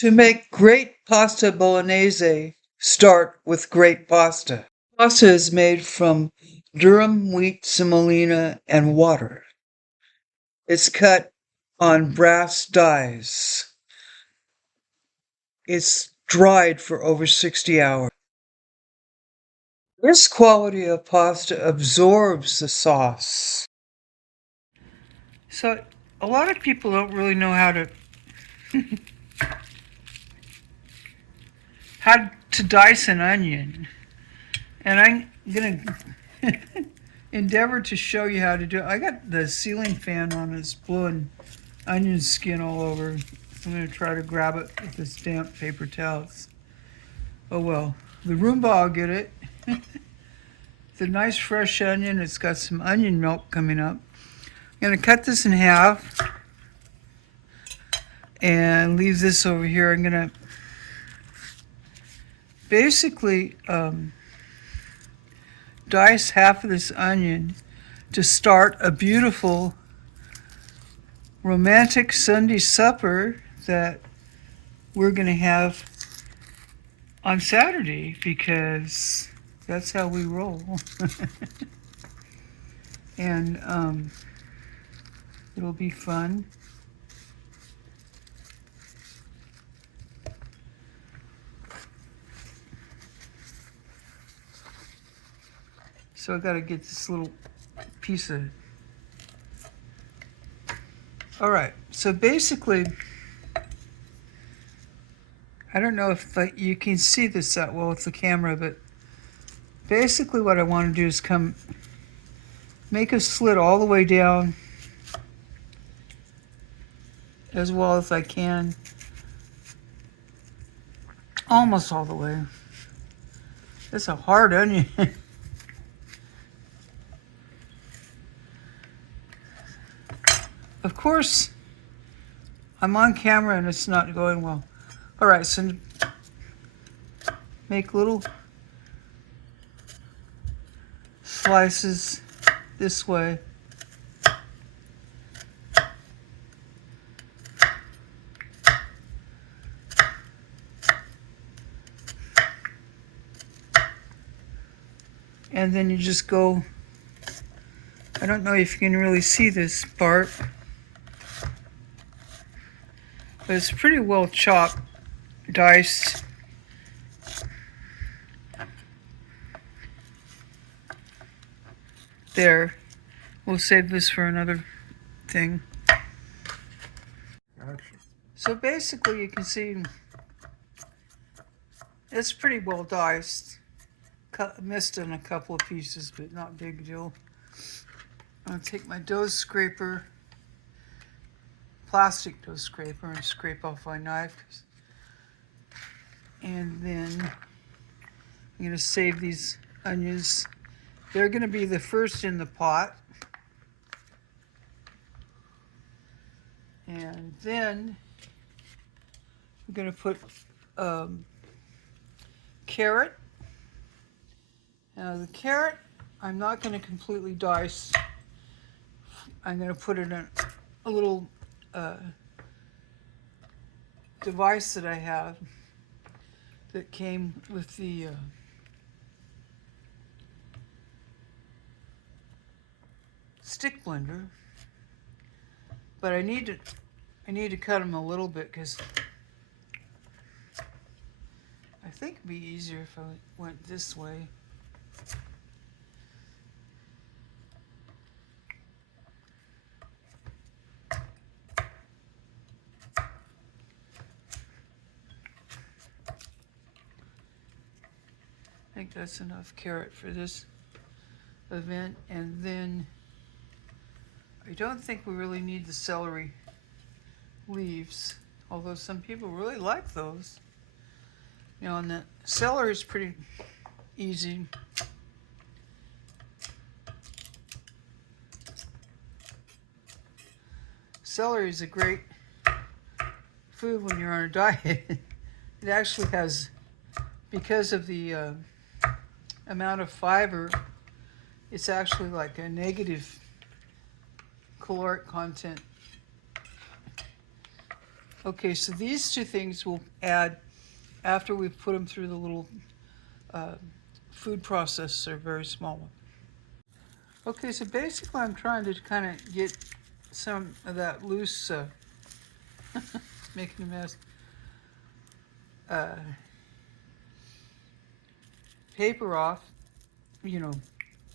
To make great pasta bolognese, start with great pasta. Pasta is made from durum wheat semolina and water. It's cut on brass dies. It's dried for over 60 hours. This quality of pasta absorbs the sauce. So, a lot of people don't really know how to dice an onion, and I'm gonna endeavor to show you how to do it. I got the ceiling fan on, it's blowing onion skin all over. I'm gonna try to grab it with this damp paper towels. Oh well, the Roomba will get it. It's a nice fresh onion. It's got some onion milk coming up. I'm gonna cut this in half and leave this over here. I'm gonna basically dice half of this onion to start a beautiful romantic Sunday supper that we're going to have on Saturday, because that's how we roll. And it'll be fun. So I got to get this little piece of... All right, so basically, I don't know if you can see this that well with the camera, but basically what I want to do is make a slit all the way down as well as I can. Almost all the way. It's a hard onion. Of course, I'm on camera and it's not going well. All right, so make little slices this way. And then you just go, I don't know if you can really see this part, but it's pretty well chopped, diced. There. We'll save this for another thing. So basically you can see it's pretty well diced. Missed in a couple of pieces, but not a big deal. I'm going to take my dough scraper, plastic dough scraper, and scrape off my knife. And then I'm going to save these onions. They're going to be the first in the pot. And then I'm going to put carrot. Now the carrot, I'm not going to completely dice. I'm going to put it in a little device that I have that came with the stick blender. But I need to cut them a little bit, because I think it'd be easier if I went this way. I think that's enough carrot for this event. And then I don't think we really need the celery leaves, although some people really like those. You know, and the celery is pretty easy. Celery is a great food when you're on a diet. It actually has, because of the amount of fiber, it's actually like a negative caloric content. Okay, so these two things we'll add after we've put them through the little food processor, very small one. Okay, so basically I'm trying to kind of get some of that loose, making a mess, paper off, you know,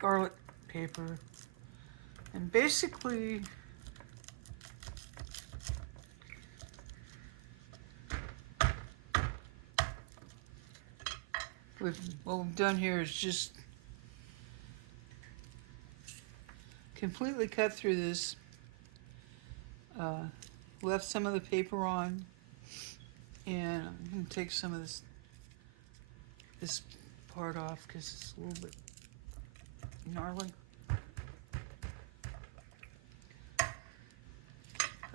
garlic paper. And basically, what we've done here is just completely cut through this, left some of the paper on, and I'm going to take some of this part off because it's a little bit gnarly.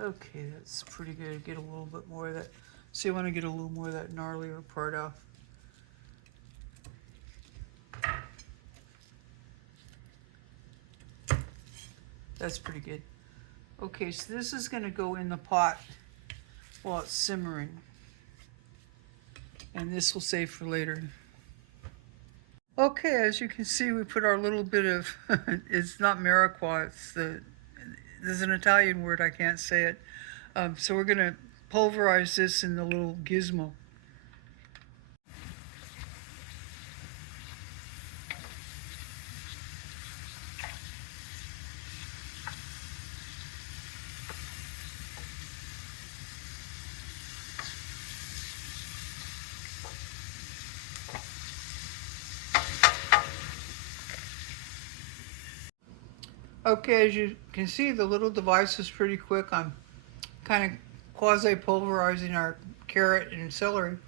Okay, that's pretty good. Get a little bit more of that. So you want to get a little more of that gnarlier part off. That's pretty good. Okay, so this is going to go in the pot while it's simmering. And this will save for later. Okay, as you can see, we put our little bit of, it's not Miraquois, there's an Italian word, I can't say it. So we're going to pulverize this in the little gizmo. Okay, as you can see, the little device is pretty quick. I'm kind of quasi-pulverizing our carrot and celery.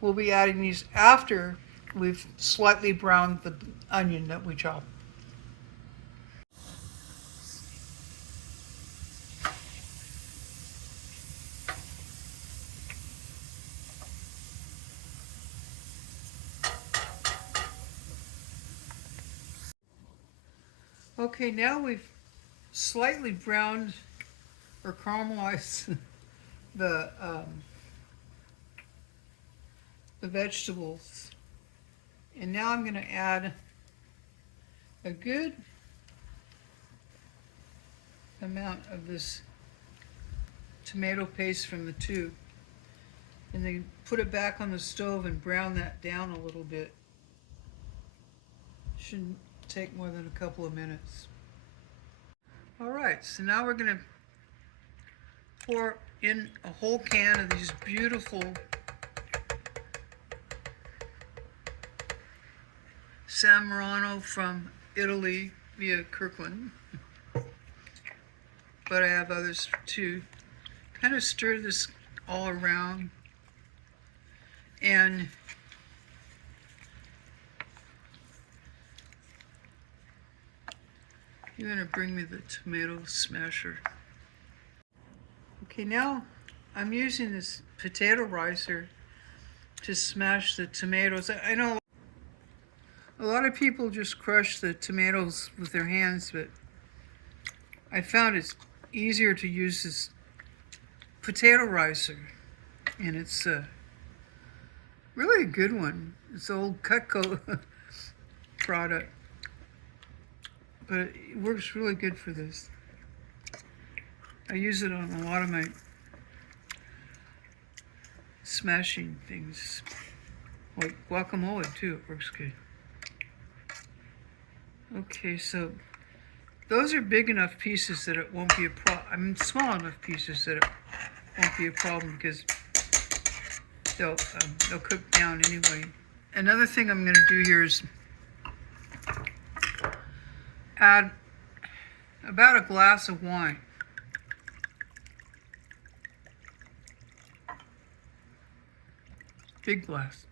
We'll be adding these after we've slightly browned the onion that we chopped. Okay, now we've slightly browned or caramelized the vegetables. And now I'm going to add a good amount of this tomato paste from the tube. And then put it back on the stove and brown that down a little bit. Shouldn't take more than a couple of minutes. Alright, so now we're going to pour in a whole can of these beautiful San Marino from Italy via Kirkland. But I have others too. Kind of stir this all around. And you're going to bring me the tomato smasher. Okay, now I'm using this potato ricer to smash the tomatoes. I know a lot of people just crush the tomatoes with their hands, but I found it's easier to use this potato ricer, and it's really a good one. It's an old Cutco product, but it works really good for this. I use it on a lot of my smashing things, like guacamole too. It works good. Okay, so those are big enough pieces that it won't be a problem. I mean, small enough pieces that it won't be a problem because they'll cook down anyway. Another thing I'm going to do here is add about a glass of wine. Big glass.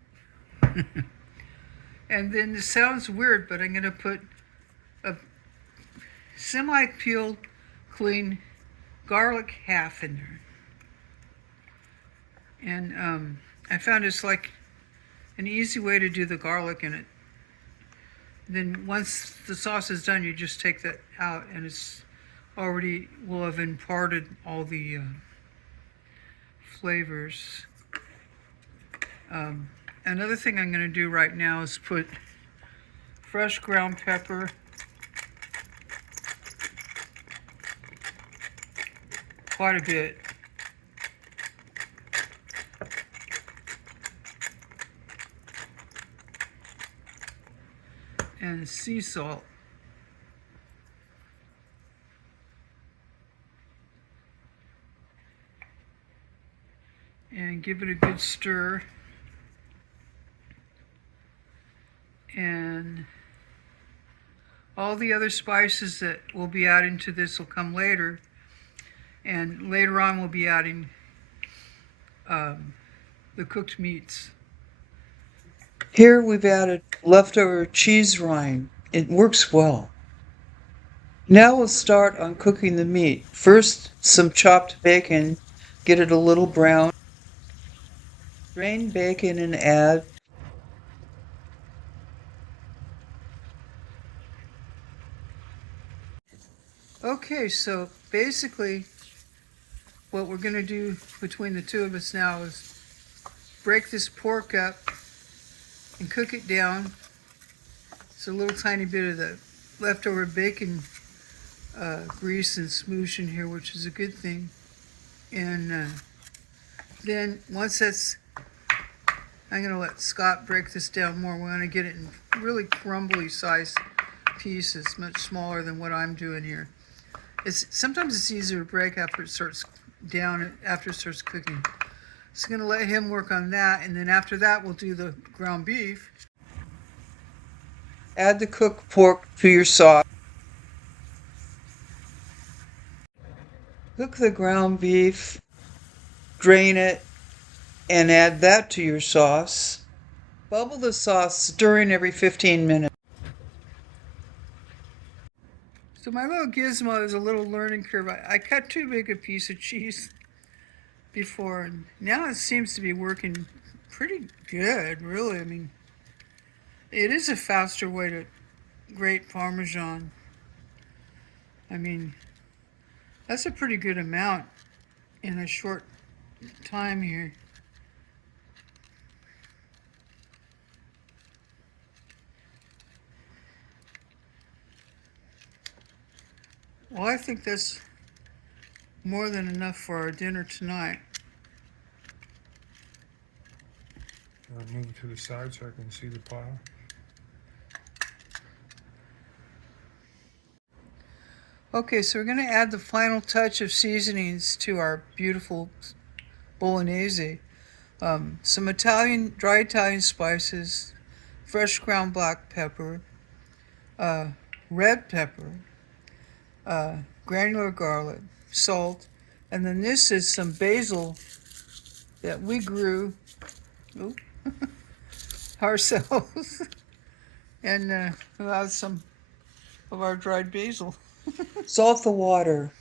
And then this sounds weird, but I'm going to put a semi-peeled, clean garlic half in there. And I found it's like an easy way to do the garlic in it. Then once the sauce is done, you just take that out, and it's already will have imparted all the flavors. Another thing I'm going to do right now is put fresh ground pepper, quite a bit, and sea salt. And give it a good stir. And all the other spices that we'll be adding to this will come later. And later on we'll be adding the cooked meats. Here we've added leftover cheese rind. It works well. Now we'll start on cooking the meat. First, some chopped bacon. Get it a little brown. Drain bacon and add Okay, so basically what we're going to do between the two of us now is break this pork up and cook it down. It's a little tiny bit of the leftover bacon grease and smoosh in here, which is a good thing. And then once that's, I'm going to let Scott break this down more. We're going to get it in really crumbly sized pieces, much smaller than what I'm doing here. Sometimes it's easier to break after it starts cooking. So I'm going to let him work on that, and then after that we'll do the ground beef. Add the cooked pork to your sauce. Cook the ground beef, drain it, and add that to your sauce. Bubble the sauce, stirring every 15 minutes. So my little gizmo is a little learning curve. I cut too big a piece of cheese before, and now it seems to be working pretty good, really. I mean, it is a faster way to grate Parmesan. I mean, that's a pretty good amount in a short time here. Well, I think that's more than enough for our dinner tonight. I'll move it to the side so I can see the pile. Okay, so we're going to add the final touch of seasonings to our beautiful Bolognese. Some dry Italian spices, fresh ground black pepper, red pepper, granular garlic, salt, and then this is some basil that we grew ourselves, and we'll add some of our dried basil. Salt the water.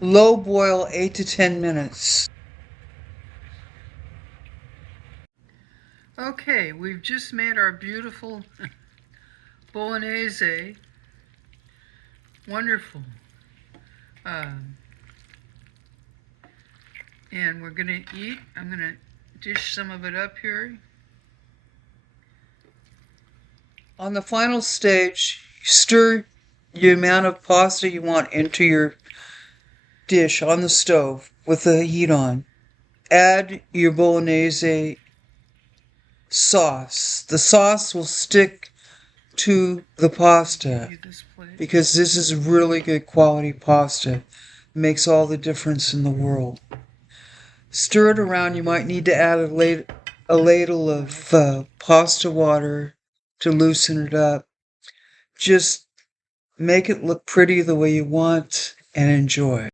Low boil 8 to 10 minutes. Okay, we've just made our beautiful Bolognese. Wonderful. And we're going to eat. I'm going to dish some of it up here. On the final stage, stir the amount of pasta you want into your dish on the stove with the heat on. Add your Bolognese sauce. The sauce will stick to the pasta because this is really good quality pasta. It makes all the difference in the world. Stir it around. You might need to add a ladle of pasta water to loosen it up. Just make it look pretty the way you want and enjoy.